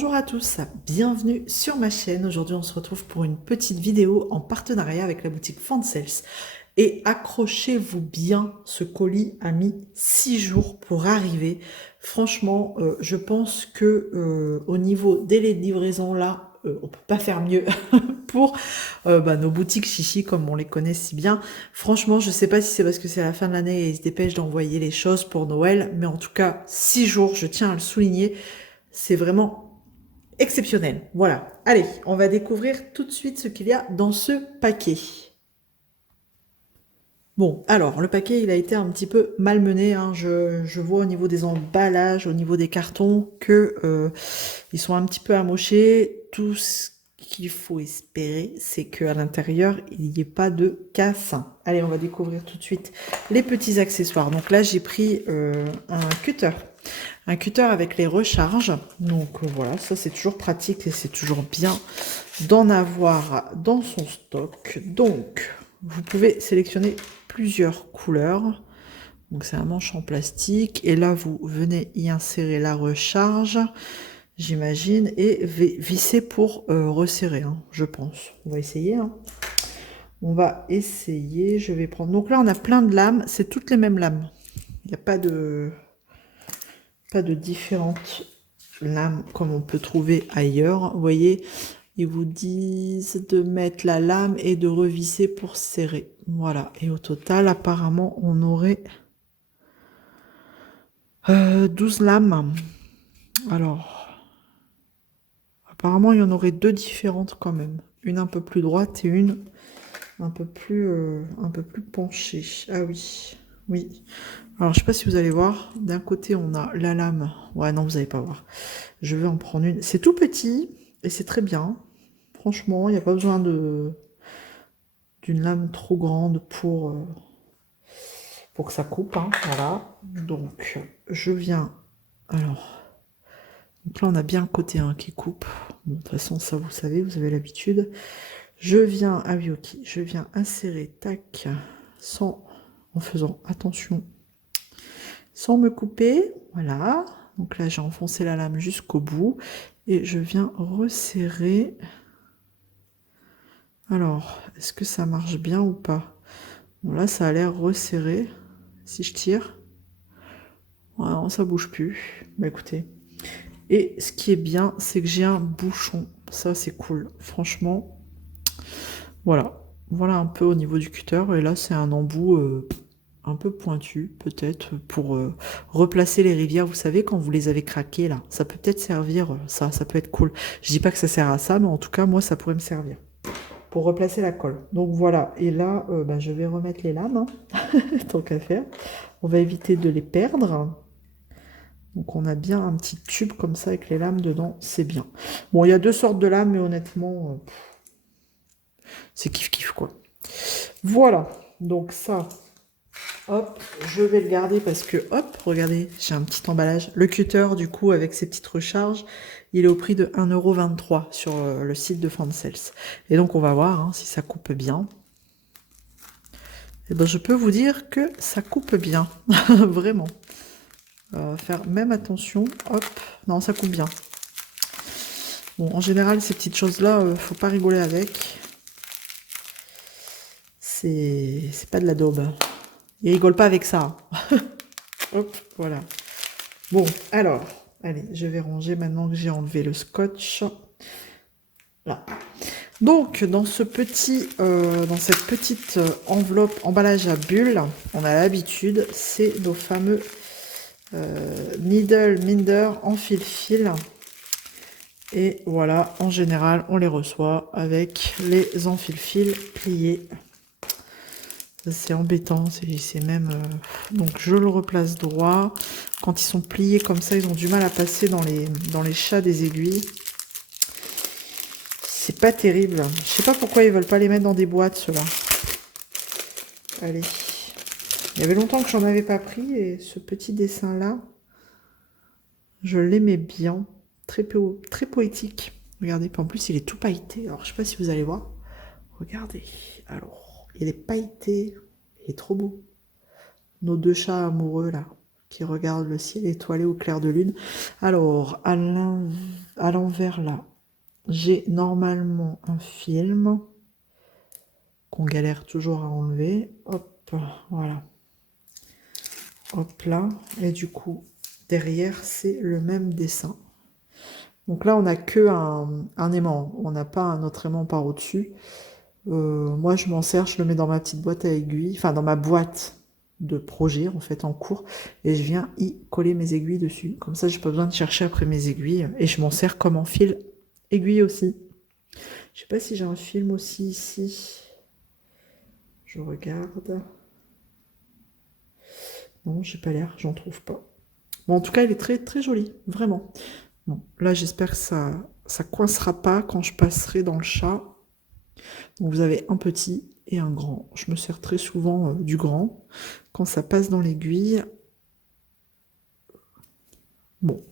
Bonjour à tous, bienvenue sur ma chaîne. Aujourd'hui, on se retrouve pour une petite vidéo en partenariat avec la boutique Fansels. Et accrochez-vous bien, ce colis a mis 6 jours pour arriver. Franchement, je pense que au niveau délai de livraison, là, on peut pas faire mieux pour nos boutiques chichi comme on les connaît si bien. Franchement, je sais pas si c'est parce que c'est la fin de l'année et ils se dépêchent d'envoyer les choses pour Noël, mais en tout cas, 6 jours, je tiens à le souligner. C'est vraiment exceptionnel. Voilà. Allez, on va découvrir tout de suite ce qu'il y a dans ce paquet. Bon, alors, le paquet, il a été un petit peu malmené, hein. Je vois au niveau des emballages, au niveau des cartons, que ils sont un petit peu amochés. Tout ce qu'il faut espérer, c'est qu'à l'intérieur, il n'y ait pas de casse. Allez, on va découvrir tout de suite les petits accessoires. Donc là, j'ai pris un cutter. Un cutter avec les recharges. Donc voilà, ça c'est toujours pratique et c'est toujours bien d'en avoir dans son stock. Donc, vous pouvez sélectionner plusieurs couleurs. Donc c'est un manche en plastique. Et là, vous venez y insérer la recharge, j'imagine, et visser pour resserrer, hein, je pense. On va essayer. Hein. On va essayer. Je vais prendre. Donc là, on a plein de lames. C'est toutes les mêmes lames. Il n'y a pas de différentes lames comme on peut trouver ailleurs. Vous voyez, ils vous disent de mettre la lame et de revisser pour serrer. Voilà. Et au total, apparemment, on aurait 12 lames. Alors, apparemment, il y en aurait deux différentes quand même. Une un peu plus droite et une un peu plus penchée. Ah oui, oui. Alors, je sais pas si vous allez voir. D'un côté, on a la lame. Ouais, non, vous n'allez pas voir. Je vais en prendre une. C'est tout petit et c'est très bien. Franchement, il n'y a pas besoin d'une lame trop grande pour que ça coupe. Hein, voilà. Donc, je viens. Alors, donc là, on a bien le côté qui coupe. Bon, de toute façon, ça, vous savez, vous avez l'habitude. Je viens. Ah oui, ok. Je viens insérer, tac, en faisant attention, sans me couper. Voilà. Donc là, j'ai enfoncé la lame jusqu'au bout et je viens resserrer. Alors, est-ce que ça marche bien ou pas? Bon, là, ça a l'air resserré. Si je tire, ouais, non, ça bouge plus. Bah écoutez. Et ce qui est bien, c'est que j'ai un bouchon. Ça, c'est cool. Franchement, voilà. Voilà un peu au niveau du cutter. Et là, c'est un embout un peu pointu, peut-être, pour replacer les rivières. Vous savez, quand vous les avez craquées, là, ça peut peut-être servir. Ça peut être cool. Je dis pas que ça sert à ça, mais en tout cas, moi, ça pourrait me servir pour replacer la colle. Donc voilà, et là, je vais remettre les lames, hein, tant qu'à faire. On va éviter de les perdre. Donc on a bien un petit tube comme ça avec les lames dedans, c'est bien. Bon, il y a deux sortes de lames, mais honnêtement, c'est kiff-kiff, quoi. Voilà, donc ça, hop, je vais le garder parce que, hop, regardez, j'ai un petit emballage. Le cutter, du coup, avec ses petites recharges, il est au prix de 1,23 € sur le site de Fansels. Et donc, on va voir hein, si ça coupe bien. Et ben, je peux vous dire que ça coupe bien, vraiment. Faire même attention, hop, non, ça coupe bien. Bon, en général, ces petites choses-là, faut pas rigoler avec. C'est pas de la daube. Ils rigolent pas avec ça. Hop, voilà. Bon, alors, allez, je vais ranger maintenant que j'ai enlevé le scotch. Là. Donc, dans cette petite enveloppe, emballage à bulles, on a l'habitude, c'est nos fameux Needle Minder en fil-fil. Et voilà, en général, on les reçoit avec les enfile-fil pliés. C'est embêtant, c'est même... Donc, je le replace droit. Quand ils sont pliés comme ça, ils ont du mal à passer dans les chats des aiguilles. C'est pas terrible. Je sais pas pourquoi ils veulent pas les mettre dans des boîtes, ceux-là. Allez. Il y avait longtemps que j'en avais pas pris et ce petit dessin-là, je l'aimais bien. Très poétique. Regardez, en plus, il est tout pailleté. Alors, je sais pas si vous allez voir. Regardez. Alors, il est pailleté. Il est trop beau. Nos deux chats amoureux, là. qui regarde le ciel étoilé au clair de lune. Alors, à l'envers là, j'ai normalement un film qu'on galère toujours à enlever. Hop, voilà. Hop là. Et du coup, derrière, c'est le même dessin. Donc là, on n'a que un aimant. On n'a pas un autre aimant par au-dessus. Moi, je m'en sers, je le mets dans ma petite boîte à aiguilles. Enfin, dans ma boîte de projet, en fait, en cours. Et je viens y coller mes aiguilles dessus. Comme ça, j'ai pas besoin de chercher après mes aiguilles. Et je m'en sers comme en fil aiguille aussi. Je sais pas si j'ai un film aussi ici. Je regarde. Non, j'ai pas l'air, j'en trouve pas. Bon, en tout cas, il est très très joli, vraiment. Bon, là, j'espère que ça coincera pas quand je passerai dans le chat. Donc, vous avez un petit et un grand. Je me sers très souvent du grand quand ça passe dans l'aiguille. Bon,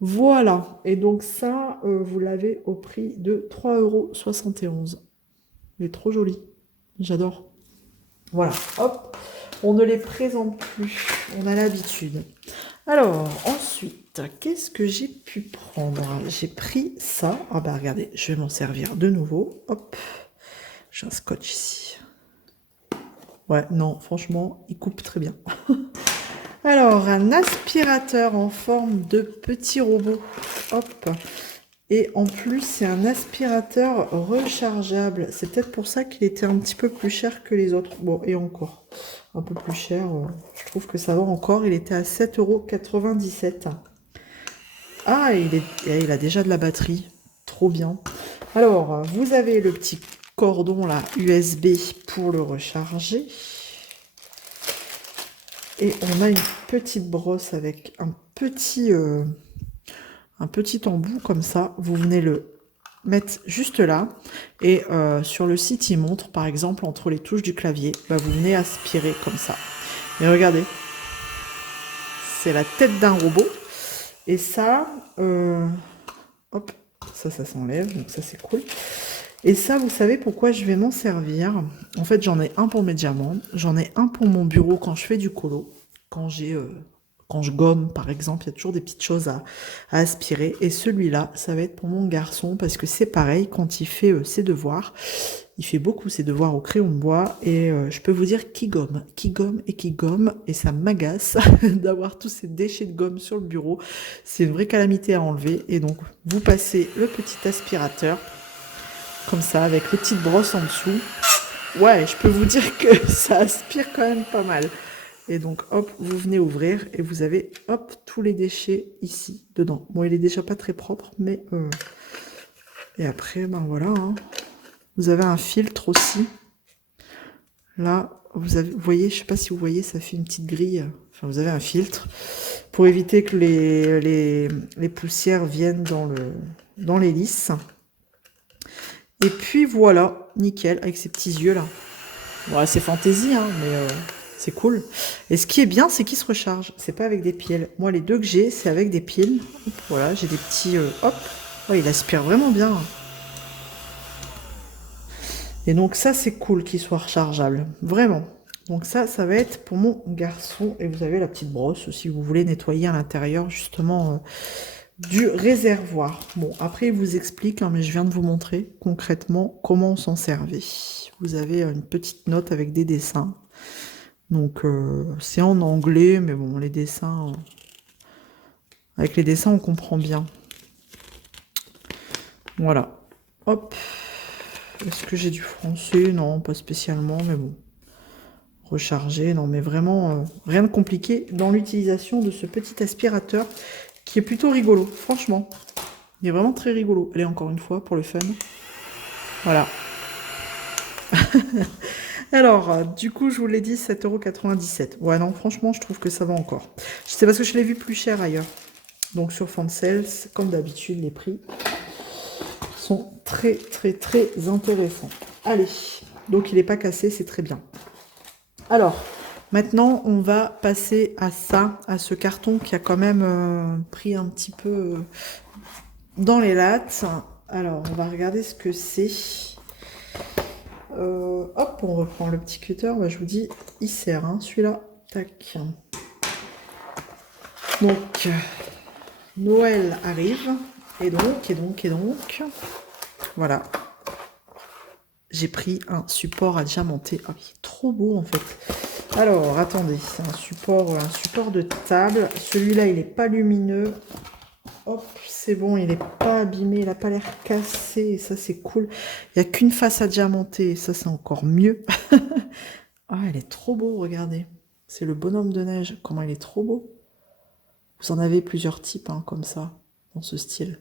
voilà. Et donc ça, vous l'avez au prix de 3,71 €. Il est trop joli. J'adore. Voilà, hop. On ne les présente plus. On a l'habitude. Alors, ensuite, qu'est-ce que j'ai pu prendre? J'ai pris ça. Ah bah regardez, je vais m'en servir de nouveau. Hop. J'ai un scotch ici. Ouais, non, franchement, il coupe très bien. Alors, un aspirateur en forme de petit robot. Hop. Et en plus, c'est un aspirateur rechargeable. C'est peut-être pour ça qu'il était un petit peu plus cher que les autres. Bon, et encore, un peu plus cher. Je trouve que ça va encore. Il était à 7,97 €. Ah, il a déjà de la batterie. Trop bien. Alors, vous avez le petit cordon là, USB pour le recharger. Et on a une petite brosse avec un petit embout comme ça. Vous venez le mettre juste là. Et sur le site, il montre, par exemple, entre les touches du clavier, bah, vous venez aspirer comme ça. Et regardez, c'est la tête d'un robot. Et ça, hop, ça s'enlève, donc ça c'est cool. Et ça, vous savez pourquoi je vais m'en servir? En fait, j'en ai un pour mes diamants, j'en ai un pour mon bureau quand je fais du colo, quand je gomme, par exemple, il y a toujours des petites choses à aspirer. Et celui-là, ça va être pour mon garçon, parce que c'est pareil, quand il fait ses devoirs, il fait beaucoup ses devoirs au crayon de bois, et je peux vous dire qu'il gomme, et ça m'agace d'avoir tous ces déchets de gomme sur le bureau. C'est une vraie calamité à enlever, et donc vous passez le petit aspirateur, comme ça, avec les petites brosses en dessous. Ouais, je peux vous dire que ça aspire quand même pas mal. Et donc, hop, vous venez ouvrir et vous avez, hop, tous les déchets ici, dedans. Bon, il est déjà pas très propre, mais... Et après, ben voilà. Hein. Vous avez un filtre aussi. Là, vous voyez, je sais pas si vous voyez, ça fait une petite grille. Enfin, vous avez un filtre pour éviter que les poussières viennent dans l'hélice. Et puis voilà, nickel, avec ces petits yeux là. Bon, c'est fantaisie, hein, mais c'est cool. Et ce qui est bien, c'est qu'il se recharge. C'est pas avec des piles. Moi, les deux que j'ai, c'est avec des piles. Hop, voilà, j'ai des petits... hop. Ouais, il aspire vraiment bien. Et donc ça, c'est cool qu'il soit rechargeable. Vraiment. Donc ça va être pour mon garçon. Et vous avez la petite brosse si vous voulez nettoyer à l'intérieur, justement... du réservoir. Bon, après, il vous explique, hein, mais je viens de vous montrer concrètement comment on s'en servait. Vous avez une petite note avec des dessins. Donc, c'est en anglais, mais bon, les dessins... avec les dessins, on comprend bien. Voilà. Hop. Est-ce que j'ai du français? Non, pas spécialement, mais bon. Recharger, non, mais vraiment, rien de compliqué dans l'utilisation de ce petit aspirateur qui est plutôt rigolo, franchement. Il est vraiment très rigolo. Allez, encore une fois, pour le fun. Voilà. Alors, du coup, je vous l'ai dit, 7,97 €. Ouais, non, franchement, je trouve que ça va encore. C'est parce que je l'ai vu plus cher ailleurs. Donc, sur Fansales, comme d'habitude, les prix sont très, très, très intéressants. Allez, donc il n'est pas cassé, c'est très bien. Alors, maintenant, on va passer à ça, à ce carton qui a quand même pris un petit peu dans les lattes. Alors, on va regarder ce que c'est. Hop, on reprend le petit cutter. Bah, je vous dis, il sert, hein, celui-là. Tac. Donc, Noël arrive. Et donc, voilà. J'ai pris un support à diamanter. Ah, il est trop beau en fait. Alors, attendez, c'est un support de table. Celui-là, il n'est pas lumineux. Hop, c'est bon, il n'est pas abîmé, il n'a pas l'air cassé. Et ça, c'est cool. Il n'y a qu'une face à diamanter. Et ça, c'est encore mieux. Ah, il est trop beau, regardez. C'est le bonhomme de neige. Comment il est trop beau. Vous en avez plusieurs types, hein, comme ça, dans ce style.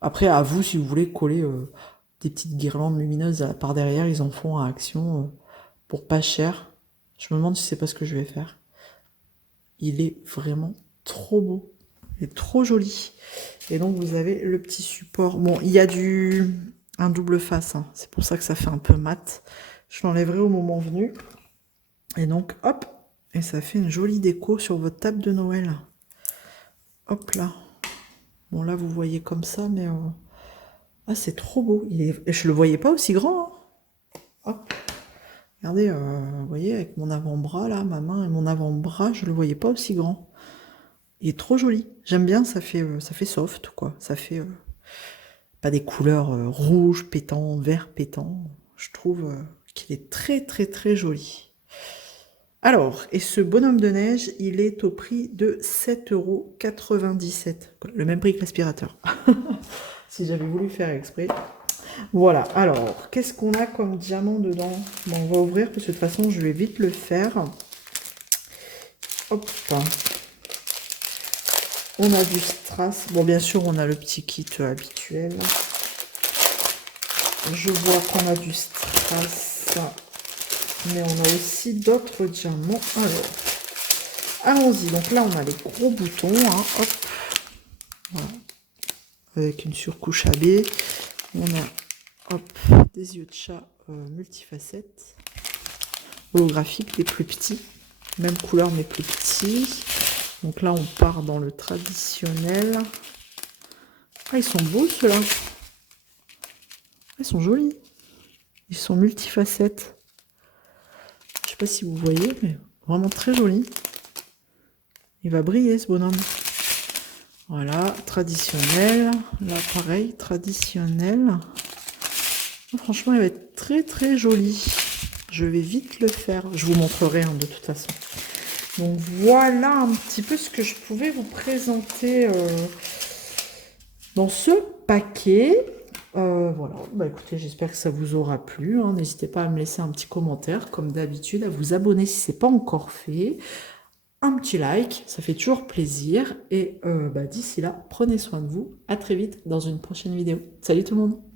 Après, à vous, si vous voulez coller des petites guirlandes lumineuses par derrière, ils en font à Action pour pas cher. Je me demande si c'est pas ce que je vais faire. Il est vraiment trop beau. Il est trop joli. Et donc, vous avez le petit support. Bon, il y a un double face. Hein. C'est pour ça que ça fait un peu mat. Je l'enlèverai au moment venu. Et donc, hop. Et ça fait une jolie déco sur votre table de Noël. Hop là. Bon, là, vous voyez comme ça, mais... Ah, c'est trop beau. Je le voyais pas aussi grand. Hein. Hop. Regardez, vous voyez, avec mon avant-bras, là, ma main et mon avant-bras, je le voyais pas aussi grand. Il est trop joli. J'aime bien, ça fait soft, quoi. Ça fait pas des couleurs rouge pétant, vert pétant. Je trouve qu'il est très, très, très joli. Alors, et ce bonhomme de neige, il est au prix de 7,97 €. Le même prix que l'aspirateur. Si j'avais voulu faire exprès. Voilà, alors, qu'est-ce qu'on a comme diamant dedans? Bon, on va ouvrir, parce que de toute façon, je vais vite le faire. Hop. On a du strass. Bon, bien sûr, on a le petit kit habituel. Je vois qu'on a du strass. Mais on a aussi d'autres diamants. Alors, allons-y. Donc là, on a les gros boutons. Hein. Hop. Voilà. Avec une surcouche AB. On a hop, des yeux de chat multifacettes. Holographiques, les plus petits. Même couleur, mais plus petits. Donc là, on part dans le traditionnel. Ah, ils sont beaux, ceux-là. Ils sont jolis. Ils sont multifacettes. Je sais pas si vous voyez, mais vraiment très joli. Il va briller, ce bonhomme. Voilà, traditionnel. Là, pareil, traditionnel. Oh, franchement, il va être très, très joli. Je vais vite le faire. Je vous montrerai, hein, de toute façon. Donc, voilà un petit peu ce que je pouvais vous présenter dans ce paquet. Voilà, bah écoutez, j'espère que ça vous aura plu. Hein. N'hésitez pas à me laisser un petit commentaire, comme d'habitude, à vous abonner si ce n'est pas encore fait. Un petit like, ça fait toujours plaisir. Et d'ici là, prenez soin de vous. À très vite dans une prochaine vidéo. Salut tout le monde!